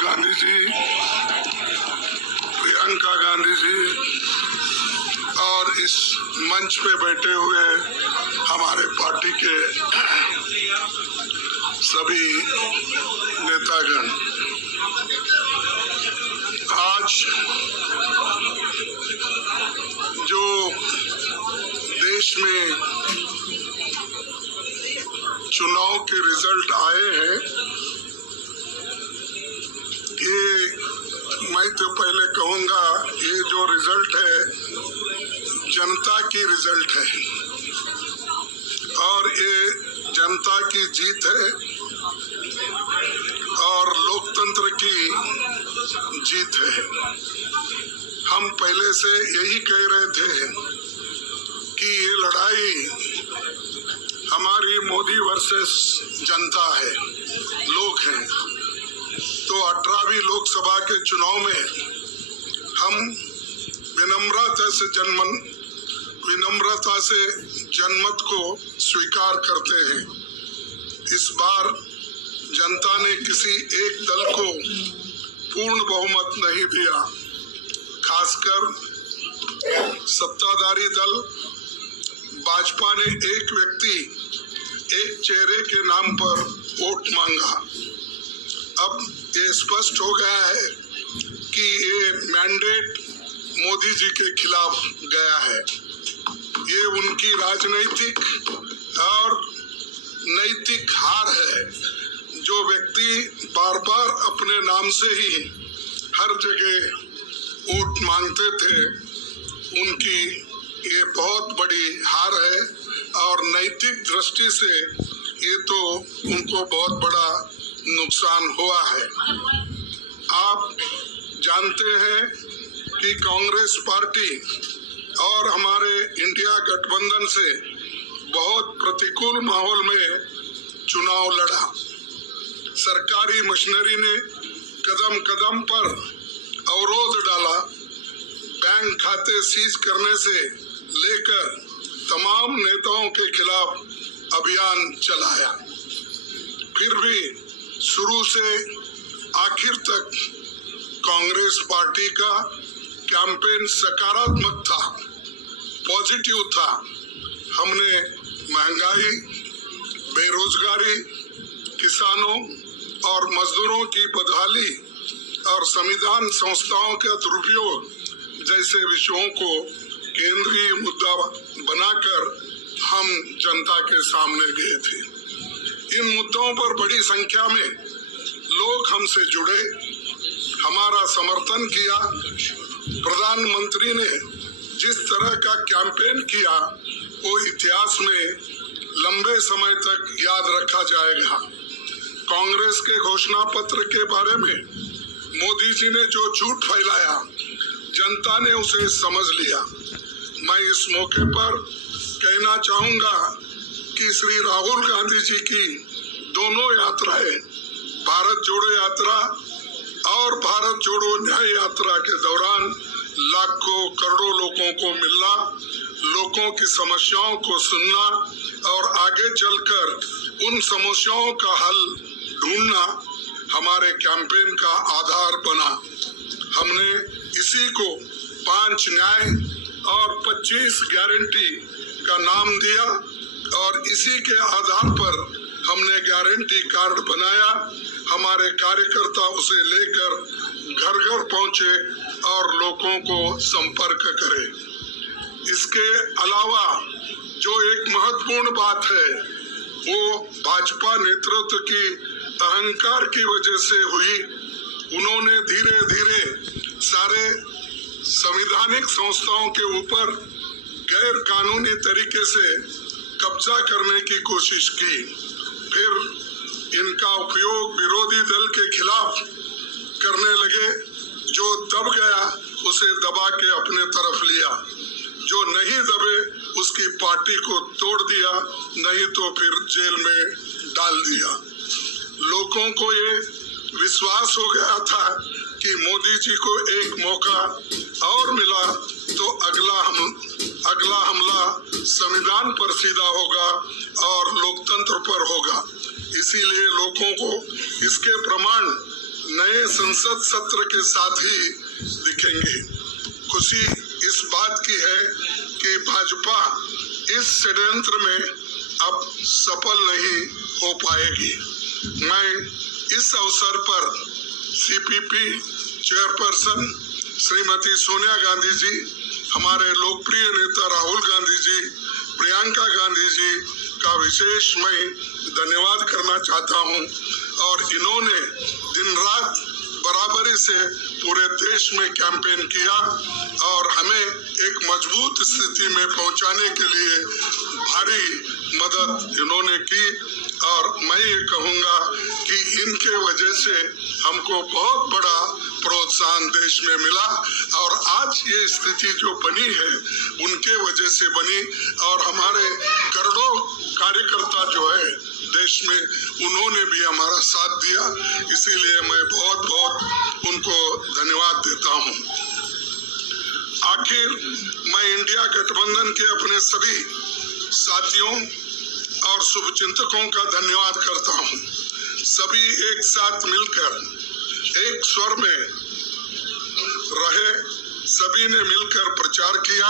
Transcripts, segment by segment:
गांधी जी, प्रियंका गांधी जी और इस मंच पे बैठे हुए हमारे पार्टी के सभी नेतागण, आज जो देश में चुनाव के रिजल्ट आए हैं, ये मैं तो पहले कहूंगा, ये जो रिजल्ट है जनता की रिजल्ट है और ये जनता की जीत है और लोकतंत्र की जीत है। हम पहले से यही कह रहे थे कि ये लड़ाई हमारी मोदी वर्सेस जनता है, लोग हैं। तो 18वीं लोकसभा के चुनाव में हम विनम्रता से जनमत को स्वीकार करते हैं। इस बार जनता ने किसी एक दल को पूर्ण बहुमत नहीं दिया, खासकर सत्ताधारी दल भाजपा ने एक व्यक्ति, एक चेहरे के नाम पर वोट मांगा। अब ये स्पष्ट हो गया है कि ये मैंडेट मोदी जी के खिलाफ गया है। ये उनकी राजनीतिक और नैतिक हार है। जो व्यक्ति बार बार अपने नाम से ही हर जगह वोट मांगते थे, उनकी ये बहुत बड़ी हार है और नैतिक दृष्टि से ये तो उनको बहुत बड़ा नुकसान हुआ है। आप जानते हैं कि कांग्रेस पार्टी और हमारे इंडिया गठबंधन से बहुत प्रतिकूल माहौल में चुनाव लड़ा। सरकारी मशीनरी ने कदम कदम पर अवरोध डाला, बैंक खाते सीज करने से लेकर तमाम नेताओं के खिलाफ अभियान चलाया। फिर भी शुरू से आखिर तक कांग्रेस पार्टी का कैंपेन सकारात्मक था, पॉजिटिव था। हमने महंगाई, बेरोजगारी, किसानों और मजदूरों की बदहाली और संविधान संस्थाओं का दुरुपयोग जैसे विषयों को केंद्रीय मुद्दा बनाकर हम जनता के सामने गए थे। इन मुद्दों पर बड़ी संख्या में लोग हमसे जुड़े, हमारा समर्थन किया। प्रधानमंत्री ने जिस तरह का कैंपेन किया, वो इतिहास में लंबे समय तक याद रखा जाएगा। कांग्रेस के घोषणा पत्र के बारे में मोदी जी ने जो झूठ फैलाया, जनता ने उसे समझ लिया। मैं इस मौके पर कहना चाहूंगा कि श्री राहुल गांधी जी की दोनों यात्राएं, भारत जोड़ो यात्रा और भारत जोड़ो न्याय यात्रा के दौरान लाखों करोड़ों लोगों को मिलना, लोगों की समस्याओं को सुनना और आगे चलकर उन समस्याओं का हल ढूंढना हमारे कैंपेन का आधार बना। हमने इसी को 5 न्याय और 25 गारंटी का नाम दिया और इसी के आधार पर हमने गारंटी कार्ड बनाया। हमारे कार्यकर्ता उसे लेकर घर घर पहुंचे और लोगों को संपर्क करे। इसके अलावा जो एक महत्वपूर्ण बात है, वो भाजपा नेतृत्व की अहंकार की वजह से हुई। उन्होंने धीरे धीरे सारे संवैधानिक संस्थाओं के ऊपर गैर कानूनी तरीके से कब्जा करने की कोशिश की। फिर इनका उपयोग विरोधी दल के खिलाफ करने लगे। जो दब गया उसे दबा के अपने तरफ लिया, जो नहीं दबे उसकी पार्टी को तोड़ दिया, नहीं तो फिर जेल में डाल दिया। लोगों को ये विश्वास हो गया था कि मोदी जी को एक मौका और मिला तो अगला हमला संविधान पर सीधा होगा और लोकतंत्र पर होगा। इसीलिए लोगों को इसके प्रमाण नए संसद सत्र के साथ ही दिखेंगे। खुशी इस बात की है कि भाजपा इस षड्यंत्र में अब सफल नहीं हो पाएगी। मैं इस अवसर पर सीपीपी चेयरपर्सन श्रीमती सोनिया गांधी जी, हमारे लोकप्रिय नेता राहुल गांधी जी, प्रियंका गांधी जी का विशेष मैं धन्यवाद करना चाहता हूं। और इन्होंने दिन रात बराबरी से पूरे देश में कैंपेन किया और हमें एक मजबूत स्थिति में पहुंचाने के लिए भारी मदद इन्होंने की। और मैं ये कहूँगा कि इनके वजह से हमको बहुत बड़ा प्रोत्साहन देश में मिला और आज ये स्थिति जो बनी है उनके वजह से बनी। और हमारे करोड़ों कार्यकर्ता जो है देश में, उन्होंने भी हमारा साथ दिया, इसीलिए मैं बहुत बहुत उनको धन्यवाद देता हूं। आखिर मैं इंडिया गठबंधन के अपने सभी साथियों और शुभचिंतकों का धन्यवाद करता हूं। सभी एक साथ मिलकर एक स्वर में रहे, सभी ने मिलकर प्रचार किया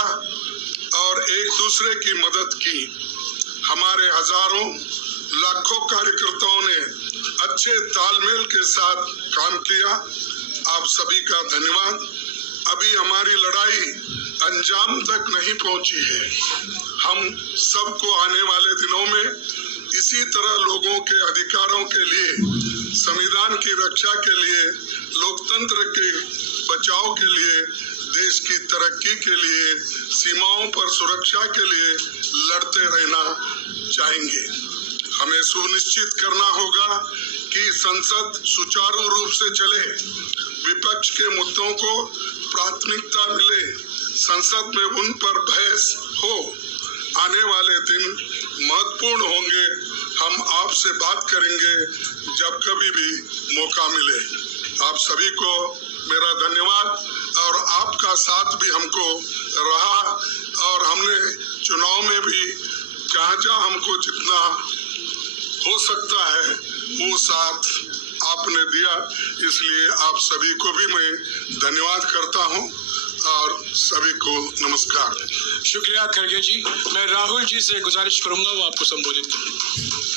और एक दूसरे की मदद की। हमारे हजारों लाखों कार्यकर्ताओं ने अच्छे तालमेल के साथ काम किया। आप सभी का धन्यवाद। अभी हमारी लड़ाई अंजाम तक नहीं पहुंची है। हम सबको आने वाले दिनों में इसी तरह लोगों के अधिकारों के लिए, संविधान की रक्षा के लिए, लोकतंत्र के बचाव के लिए, देश की तरक्की के लिए, सीमाओं पर सुरक्षा के लिए लड़ते रहना चाहेंगे। हमें सुनिश्चित करना होगा कि संसद सुचारू रूप से चले, विपक्ष के मुद्दों को प्राथमिकता मिले, संसद में उन पर बहस हो। आने वाले दिन महत्वपूर्ण होंगे। हम आपसे बात करेंगे जब कभी भी मौका मिले। आप सभी को मेरा धन्यवाद और आपका साथ भी हमको रहा और हमने चुनाव में भी जहाँ हमको जितना हो सकता है वो साथ आपने दिया, इसलिए आप सभी को भी मैं धन्यवाद करता हूं और सभी को नमस्कार। शुक्रिया खड़गे जी। मैं राहुल जी से गुजारिश करूंगा वो आपको संबोधित करें।